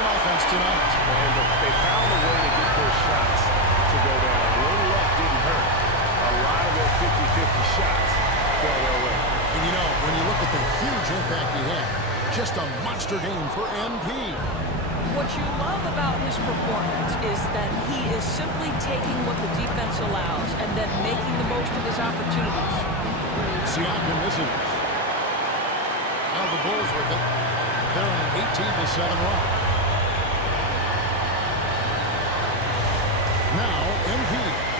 efficient offense tonight. And they found a way to get those shots to go down. A little luck didn't hurt. A lot of their 50-50 shots fell their way. And you know, when you look at the huge impact he had, just a monster game for MP. What you love about his performance is that he is simply taking what the defense allows and then making the most of his opportunities. Siakam misses. Now the Bulls with it. They're on an 18-7 run. Now MP.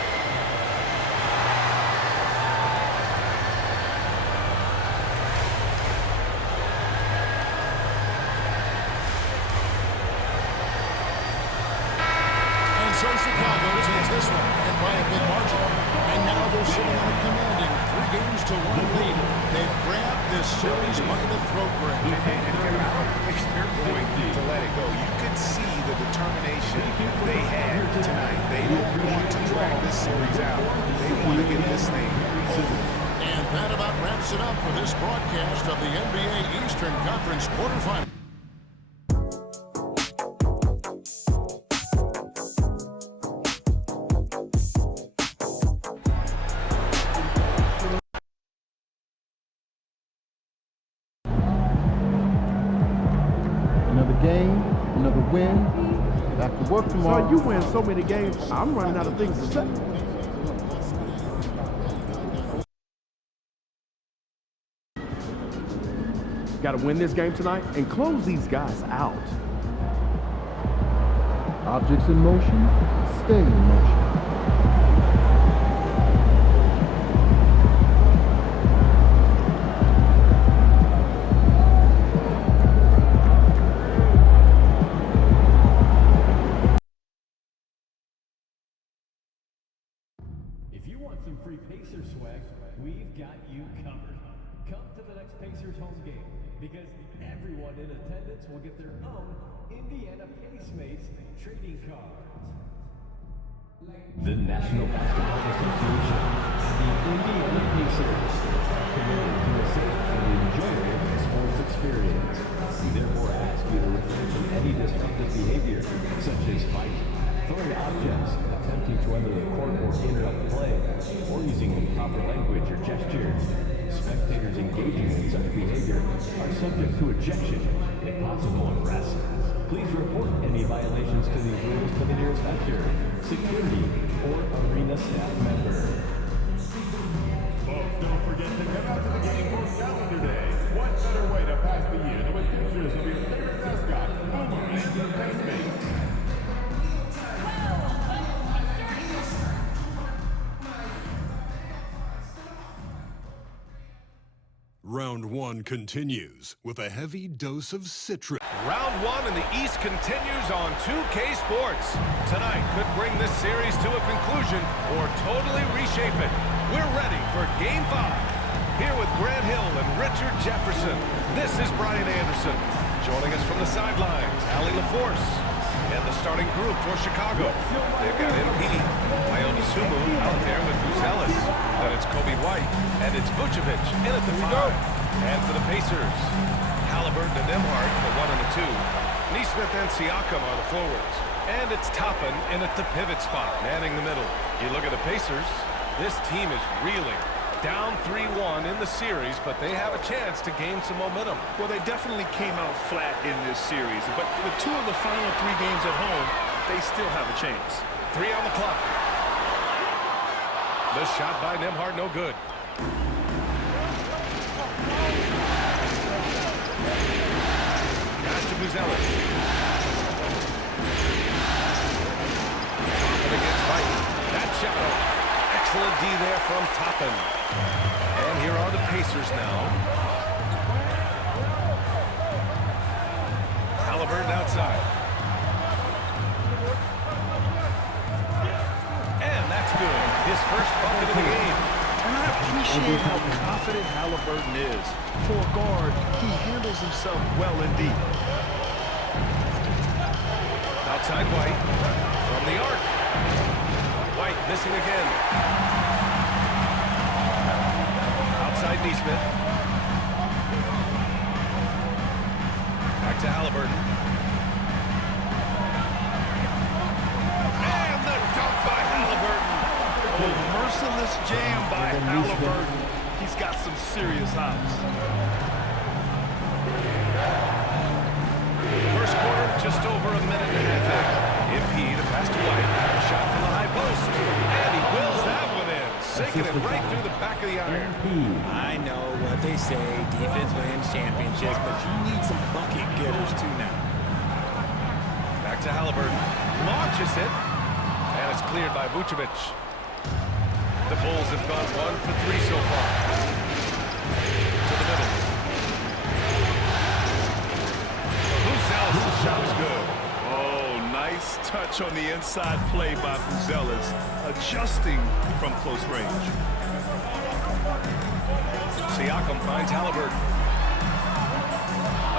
So Chicago takes this one, and by a big margin. And now they're sitting on a commanding 3-1 lead. They've grabbed this series by the throat grip. And they're going to let it go. You could see the determination they had tonight. They don't want to drag this series out. They want to get this thing over. And that about wraps it up for this broadcast of the NBA Eastern Conference quarterfinals. Game, another win. Back to work tomorrow. So you win so many games, I'm running out of things to say. Got to win this game tonight and close these guys out. Objects in motion, stay in motion. Free Pacers swag, we've got you covered. Come to the next Pacers home game because everyone in attendance will get their own Indiana Pacemates trading cards. The National Basketball Association, the Indiana Pacers, committed to a safe and enjoyable sports experience. We therefore ask you to refrain from any disruptive behavior, such as fighting, throwing objects, attempting to enter the court or interrupt play, or using improper language or gestures. Spectators engaging in such behavior are subject to ejection and possible arrest. Please report any violations to these rules to the nearest usher, security, or arena staff member. Folks, don't forget to come out to the game for Calendar Day. What better way to pass the year than with pictures of your favorite mascot, Boomerang the Pacemates? Round one continues with a heavy dose of citrus. Round one in the East continues on 2K Sports. Tonight could bring this series to a conclusion or totally reshape it. We're ready for Game 5. Here with Grant Hill and Richard Jefferson, this is Brian Anderson. Joining us from the sidelines, Allie LaForce. And the starting group for Chicago. They've got MP, Iona Sumu out there with Goose Ellis. Then it's Kobe White, and it's Vucevic in at the 5. And for the Pacers, Halliburton and Nembhard, the 1 and the 2. Nesmith and Siakam are the forwards. And it's Toppin in at the pivot spot, manning the middle. You look at the Pacers, this team is reeling. Down 3-1 in the series, but they have a chance to gain some momentum. Well, they definitely came out flat in this series, but with 2 of the final 3 games at home, they still have a chance. 3 on the clock. The shot by Nembhard, no good. Pass to Buzelis. Toppin against White. That shot off. Excellent D there from Toppin. And here are the Pacers now. Halliburton outside. And that's good. His first bucket of the game. And I appreciate how confident Halliburton is. For a guard, he handles himself well indeed. Outside White. From the arc. White missing again. Outside Nesmith. Back to Halliburton. Merciless jam by Halliburton. He's got some serious hops. First quarter, just over a minute and a half in. MP, the pass to White. A shot from the high post. And he wills that one in. Sinking it right through the back of the iron. I know what they say, defense wins championships, but you need some bucket getters too now. Back to Halliburton. Launches it. And it's cleared by Vucevic. The Bulls have gone 1 for 3 so far. To the middle. Buzelis' shot is good. Oh, nice touch on the inside play by Buzelis, adjusting from close range. Siakam finds Halliburton.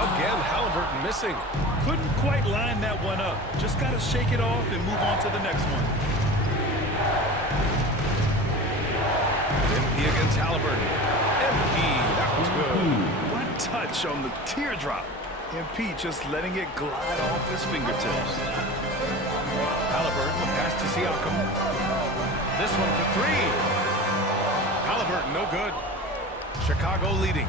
Again, Halliburton missing. Couldn't quite line that one up. Just got to shake it off and move on to the next one. MP against Halliburton. MP, that was good. What touch on the teardrop. MP just letting it glide off his fingertips. Halliburton, the pass to Siakam. This one for 3. Halliburton, no good. Chicago leading.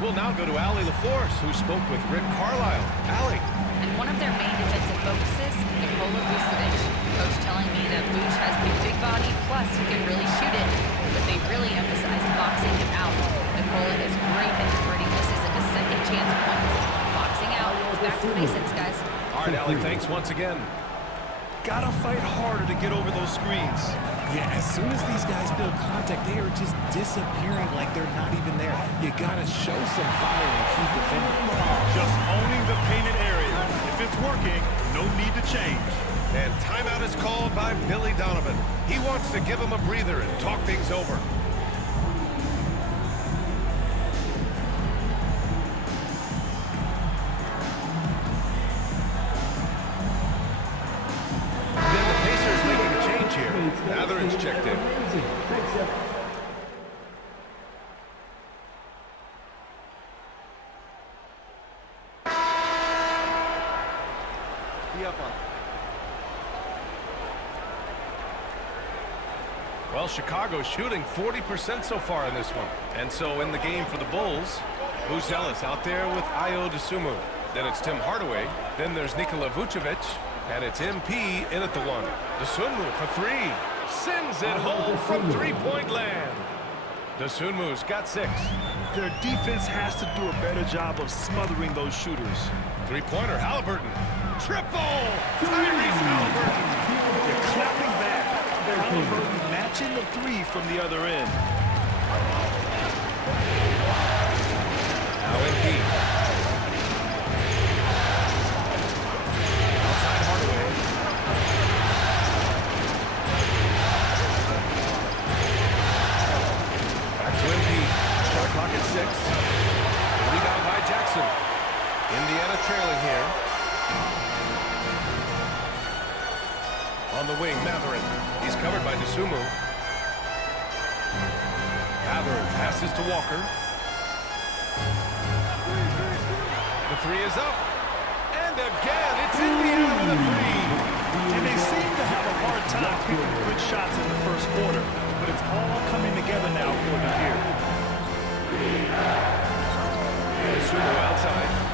We'll now go to Allie LaForce, who spoke with Rick Carlisle. Allie. And one of their main defensive focuses, Nikola Vucevic. Coach telling me that Vuce has the big body, plus he can really shoot it. But they really emphasized boxing him out. Nikola is great at converting misses into second chance points. Boxing out, it's back to basics, guys. All right, Allie, thanks once again. Gotta fight harder to get over those screens. Yeah, as soon as these guys feel contact, they are just disappearing like they're not even there. You gotta show some fire and keep defending. Just owning the painted area. If it's working, no need to change. And timeout is called by Billy Donovan. He wants to give him a breather and talk things over. Then the Pacers making a change here. Mathurin's checked in. Well, Chicago's shooting 40% so far in this one. And so in the game for the Bulls, Buzelis out there with Ayo Dosunmu. Then it's Tim Hardaway. Then there's Nikola Vucevic. And it's MP in at the 1. Dosunmu for 3. Sends it home from three-point land. Dosunmu's got 6. Their defense has to do a better job of smothering those shooters. Three-pointer, Halliburton. Triple! Tyrese Halliburton. They're clapping back. Halliburton matching the 3 from the other end. Now MP. Outside Hardaway. Back to MP. Shot clock at 6. Rebound by Jackson. Indiana trailing here. On the wing, Mathurin. He's covered by Dosunmu. Mathurin passes to Walker. The 3 is up. And again, it's Indiana with a 3. And they seem to have a hard time picking good shots in the first quarter, but it's all coming together now for them here. Dosunmu outside.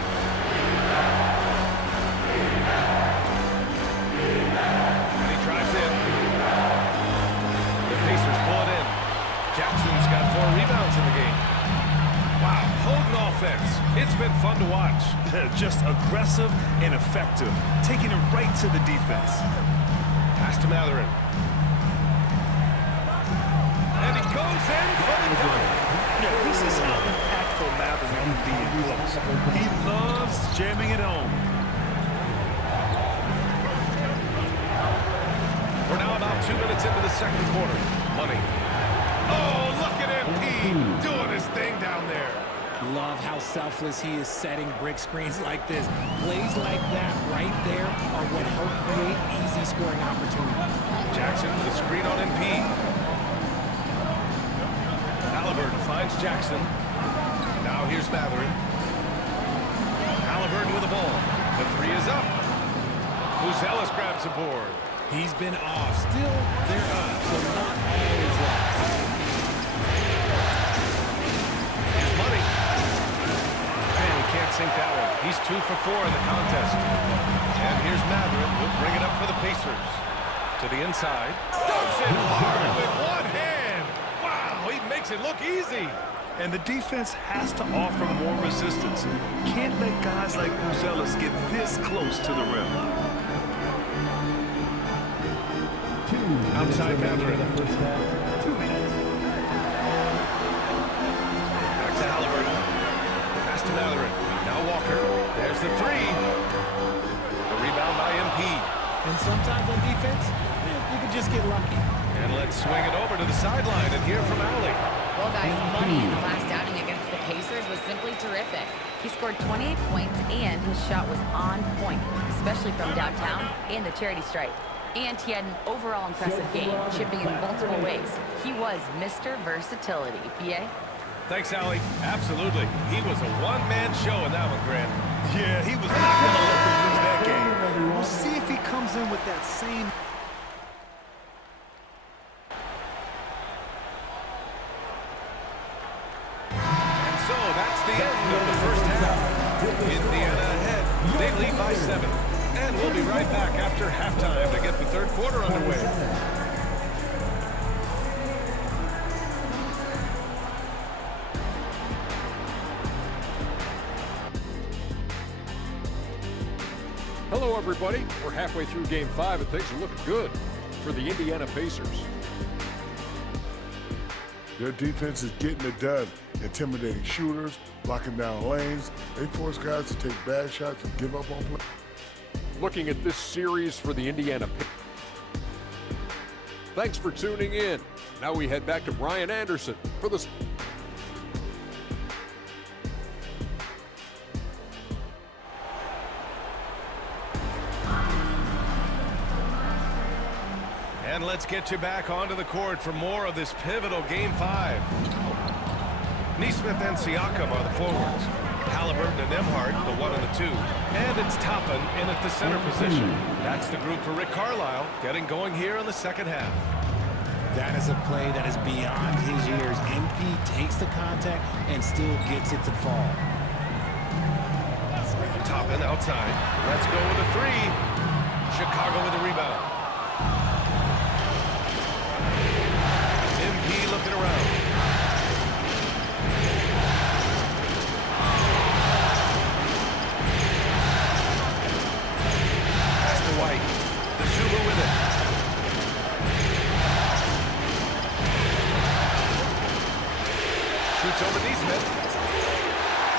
And he drives in. The Pacers pull it in. Jackson's got 4 rebounds in the game. Wow, potent offense. It's been fun to watch. Just aggressive and effective, taking it right to the defense. Pass to Mathurin. And he goes in for the dunk. Yeah, this is how impactful Mathurin can be in close. He loves jamming it home. We're now about 2 minutes into the second quarter. Money. Oh, look at MP doing his thing down there. Love how selfless he is setting brick screens like this. Plays like that right there are what help create easy scoring opportunities. Jackson with a screen on MP. Halliburton finds Jackson. Now here's Mathurin. Halliburton with the ball. The 3 is up. Buzelis grabs the board. He's been off. Still, they're up, so not all before in the contest. And here's Mathurin, who'll bring it up for the Pacers. To the inside. Dunks it hard with one hand. Wow, he makes it look easy. And the defense has to offer more resistance. Can't let guys like Buzelis get this close to the rim. Outside Mathurin. 2 minutes. Back to Halliburton. Pass to Mathurin. Now Walker. There's the three. The rebound by MP. And sometimes on defense, you can just get lucky. And let's swing it over to the sideline and hear from Allie. Well, guys, Money in the last outing against the Pacers was simply terrific. He scored 28 points, and his shot was on point, especially from downtown and the charity stripe. And he had an overall impressive game, chipping in multiple ways. He was Mr. Versatility. B.A.? Thanks, Allie. Absolutely. He was a one-man show in that one, Grant. Yeah, he was not going to let them lose that game. We'll see if he comes in with that same... So that's the end of the first half. Indiana ahead. They lead by 7. And we'll be right back after halftime to get the third quarter underway. Hello, everybody. We're halfway through Game 5, and things are looking good for the Indiana Pacers. Their defense is getting it done, intimidating shooters, locking down lanes. They force guys to take bad shots and give up on play. Looking at this series for the Indiana Pacers. Thanks for tuning in. Now we head back to Brian Anderson for the... And let's get you back onto the court for more of this pivotal Game 5. Nesmith and Siakam are the forwards. Halliburton and Nembhard, the 1 and the 2. And it's Toppin in at the center position. That's the group for Rick Carlisle, getting going here in the second half. That is a play that is beyond his years. MP takes the contact and still gets it to fall. Toppin outside. Let's go with a 3. Chicago with the rebound. MP looking around. Pass to White. Dosunmu with it. Shoots over Nesmith.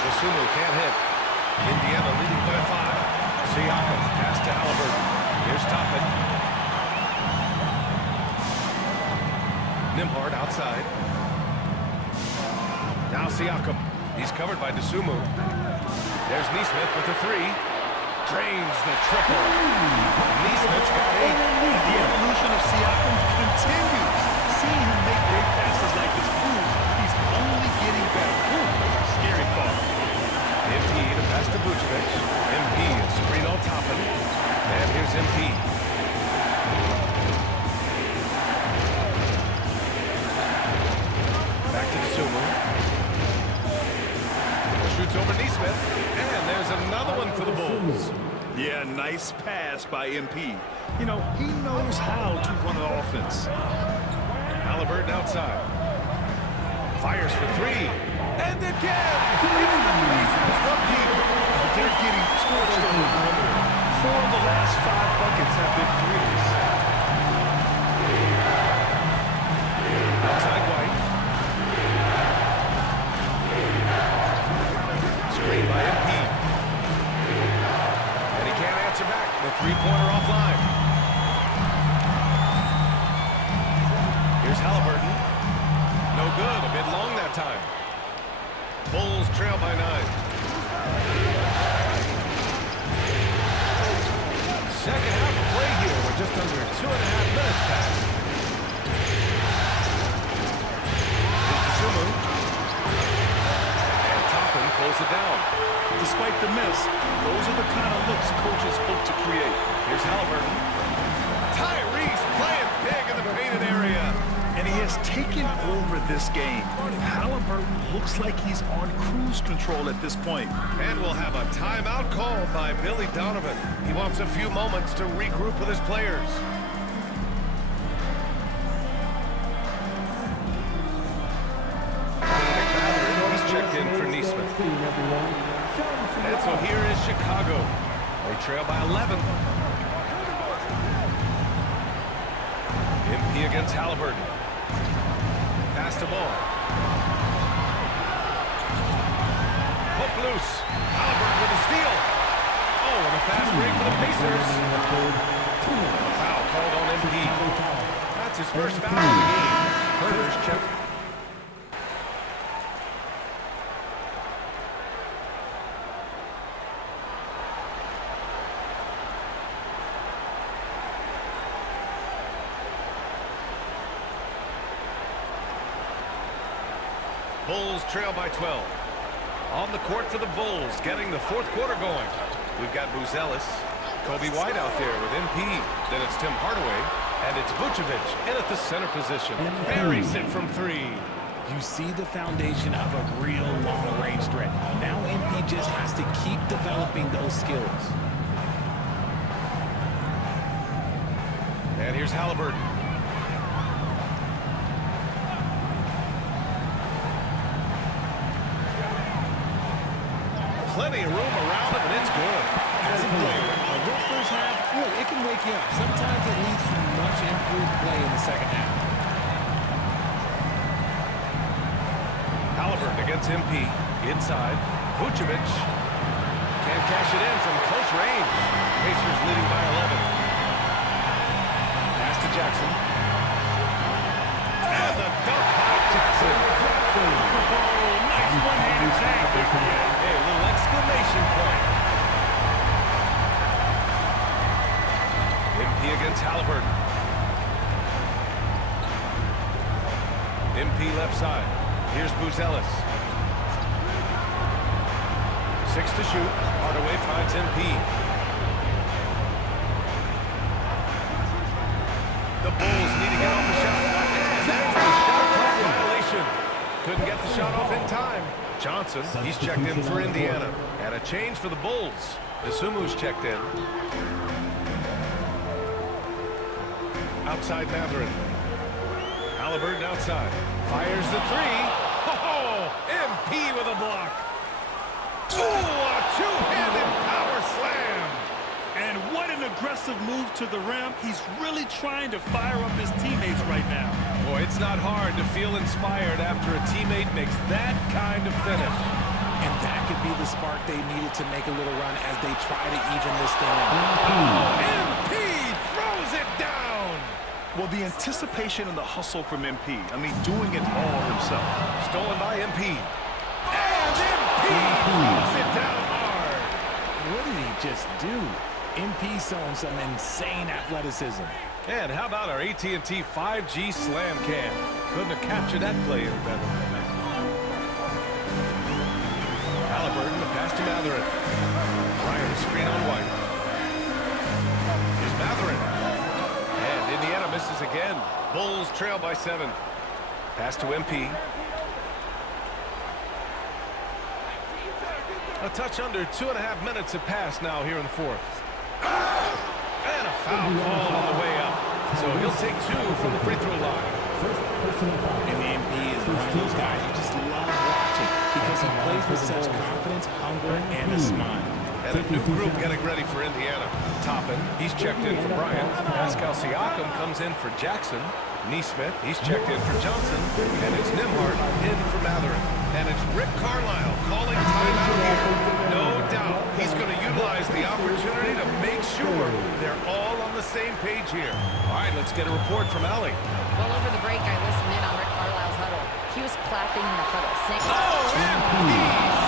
Dosunmu can't hit. Indiana leading by 5. Siakam pass to Halliburton. Here's Toppin. Nembhard outside. Now Siakam. He's covered by Dosunmu. There's Nesmith with the 3. Drains the triple. Nesmith's got 8. And the evolution of Siakam continues. Seeing him make great passes like this proves he's only getting better. Scary thought. MP to pass to Vucevic. MP is screen on Toppin. And here's MP. Back to Dosunmu. Shoots over Nesmith. And there's another one for the Bulls. Yeah, nice pass by MP. You know, he knows how to run an offense. Halliburton outside. Fires for 3. And again! It's the Pacers from deep. They're getting scorched on the perimeter. 4 of the last 5 buckets have been threes. Outside White. Screen by MP. And he can't answer back. The three-pointer offline. Here's Halliburton. No good. A bit long that time. Bulls trail by 9. Second half of play here. We're just under 2.5 minutes past. Here's Dosunmu. And Toppin pulls it down. Despite the miss, those are the kind of looks coaches hope to create. Here's Halliburton. Tyrese playing big in the painted area. And he has has taken over this game. Halliburton looks like he's on cruise control at this point. And we'll have a timeout call by Billy Donovan. He wants a few moments to regroup with his players. He's checked in for Neesmith. And so here is Chicago. They trail by 11. MP against Halliburton. Pass the ball. Hook loose. Halliburton with a steal. Oh, and a fast break for the Pacers. A foul called on MP. That's his first foul of the game. Herder's check. Bulls trail by 12. On the court for the Bulls, getting the fourth quarter going. We've got Buzelis, Kobe White out there with MP. Then it's Tim Hardaway, and it's Vucevic in at the center position. Buries it from three. You see the foundation of a real long-range threat. Now MP just has to keep developing those skills. And here's Halliburton. Plenty of room around him, and it's good. As a player, a rough first half, look, it can wake you up. Sometimes it leads to much improved play in the second half. Halliburton against MP. Inside. Vucevic can't cash it in from close range. Pacers leading by 11. Pass to Jackson. And the dunk by Jackson. Nice one-handed jam. Hey, a little exclamation point. MP against Halliburton. MP left side. Here's Buzelis. 6 to shoot. Hardaway finds MP. The Bulls need to get off the shot. And that's the shot clock violation. Couldn't get the shot off in time. Johnson, he's checked in for Indiana. And a change for the Bulls. Isumu's checked in. Outside Mathurin. Halliburton outside. Fires the three. Oh, MP with a block. Ooh, a two-handed power slam. And what an aggressive move to the rim. He's really trying to fire up his teammates right now. Boy, it's not hard to feel inspired after a teammate makes that kind of finish. And that could be the spark they needed to make a little run as they try to even this thing up. Oh, MP throws it down. Well, the anticipation and the hustle from MP. I mean, doing it all himself. Stolen by MP. And MP throws it down hard. What did he just do? MP showing some insane athleticism. And how about our AT&T 5G slam cam? Couldn't have captured that play any better. Halliburton, the pass to Mathurin. Ryan screen on White. Here's Mathurin. And Indiana misses again. Bulls trail by 7. Pass to MP. A touch under 2.5 minutes have passed now here in the fourth. And a foul call on the way up. So he'll take 2 from the free throw line. And MP is one of those guys you just love watching because he plays with such confidence, hunger, and a smile. And a new group getting ready for Indiana. Toppin, he's checked in for Bryant. Pascal Siakam comes in for Jackson. Neesmith, he's checked in for Johnson. And it's Nembhard in for Mathurin. And it's Rick Carlisle calling timeout here. No doubt he's going to utilize the opportunity to make sure they're all on the same page here. All right, let's get a report from Allie. Well, over the break, I listened in on Rick Carlisle's huddle. He was clapping in the huddle, saying, "Oh, MP,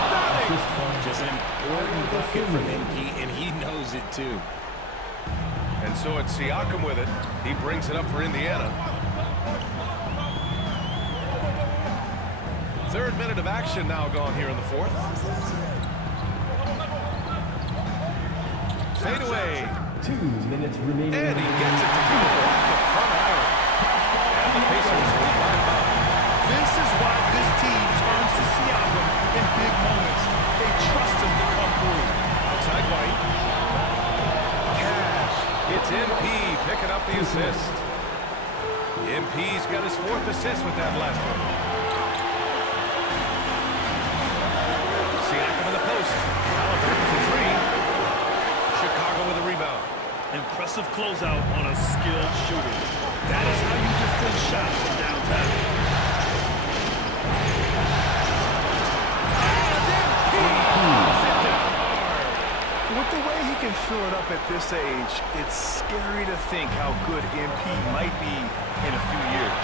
stunning!" Just an important bucket from MP, and he knows it too. And so it's Siakam with it. He brings it up for Indiana. Third minute of action now gone here in the fourth. Fade away. 2 minutes remaining. And he gets it to go off the front iron. And the Pacers lead by MP's got his 4th assist with that last one. Siakam in the post. Halliburton for 3. Chicago with a rebound. Impressive closeout on a skilled shooter. That is how you defend shots from downtown. With the way he can fill it up at this age, it's scary to think how good MP might be in a few years.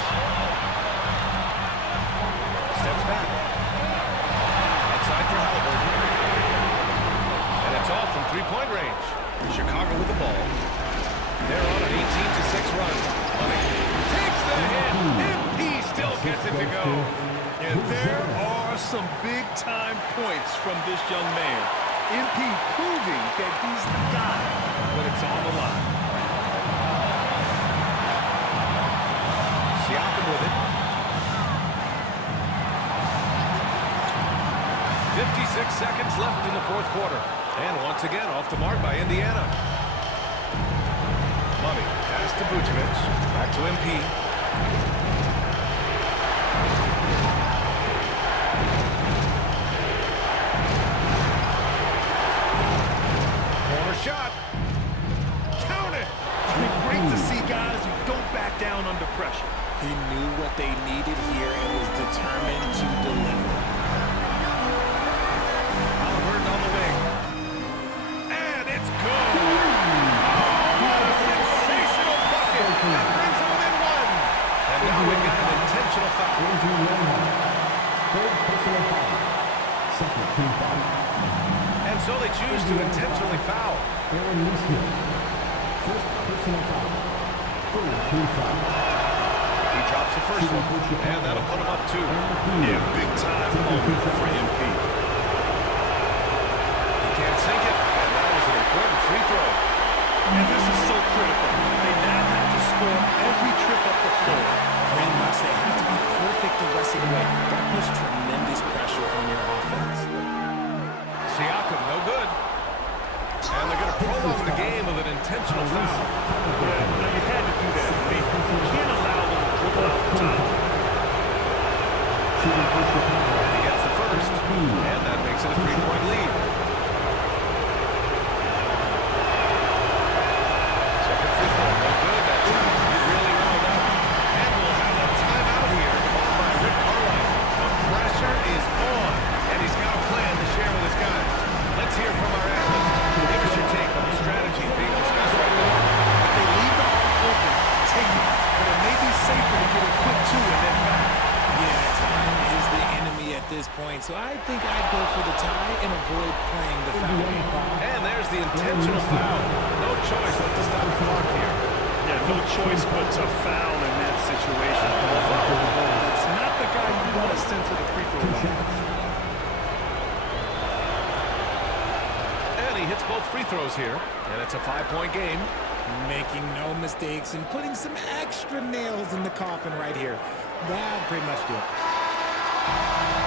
Steps back. Outside for Halliburton. And it's off from 3-point range. Chicago with the ball. They're on an 18-6 run. Money takes the hit. MP still gets it to go. And there are some big-time points from this young man. MP proving that he's the guy when it's on the line. Siakam with it. 56 seconds left in the 4th quarter. And once again, off the mark by Indiana. Money pass to Vucevic. Back to MP. Shot. Count it. It's great to see guys who don't back down under pressure. He knew what they needed here and was determined to deliver. Halliburton on the wing. And it's good. Oh, what a sensational bucket. That brings him within 1. And now we've got an intentional foul. Third personal foul. Second team foul. And so they choose to intentionally foul. Aaron Nesmith. First personal foul. Third team foul. He drops the first one, and that'll put him up 2. Yeah, big time moment for MP. He can't sink it, and that was an important free throw. And this is so critical. They now have to score every trip up the floor. Pretty much, they have to be perfect the rest of the way. That puts tremendous pressure on your offense. Siakam, no good. And they're going to prolong the game with an intentional foul. Yeah, now you had to do that. You can't allow them to dribble out the top. He gets the first, and that makes it a 3-point lead. Second free throw, no good that time. He really rolled up. And we'll have a timeout here called by Rick Carlisle. The pressure is on, and he's got a plan to share with his guys. Let's hear from our analyst. Give us your take on the strategy being discussed right now. If they leave the arc open, take it. But it may be safer to get a quick 2 and then foul. Yeah, time is the enemy at this point, so I think I'd go for the tie and avoid playing the foul game. And there's the intentional foul. No choice but to stop the clock here. Yeah, no choice but to foul in that situation. It's not the guy you want to send to the free throw line. He hits both free throws here, and it's a 5-point game. Making no mistakes and putting some extra nails in the coffin right here. That pretty much do it.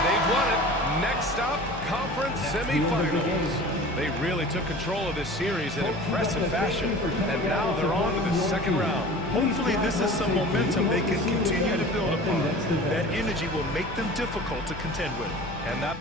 They've won it. Next stop, conference semifinals. They really took control of this series in impressive fashion, and now they're on to the second round. Hopefully this is some momentum they can continue to build upon. That energy will make them difficult to contend with. And that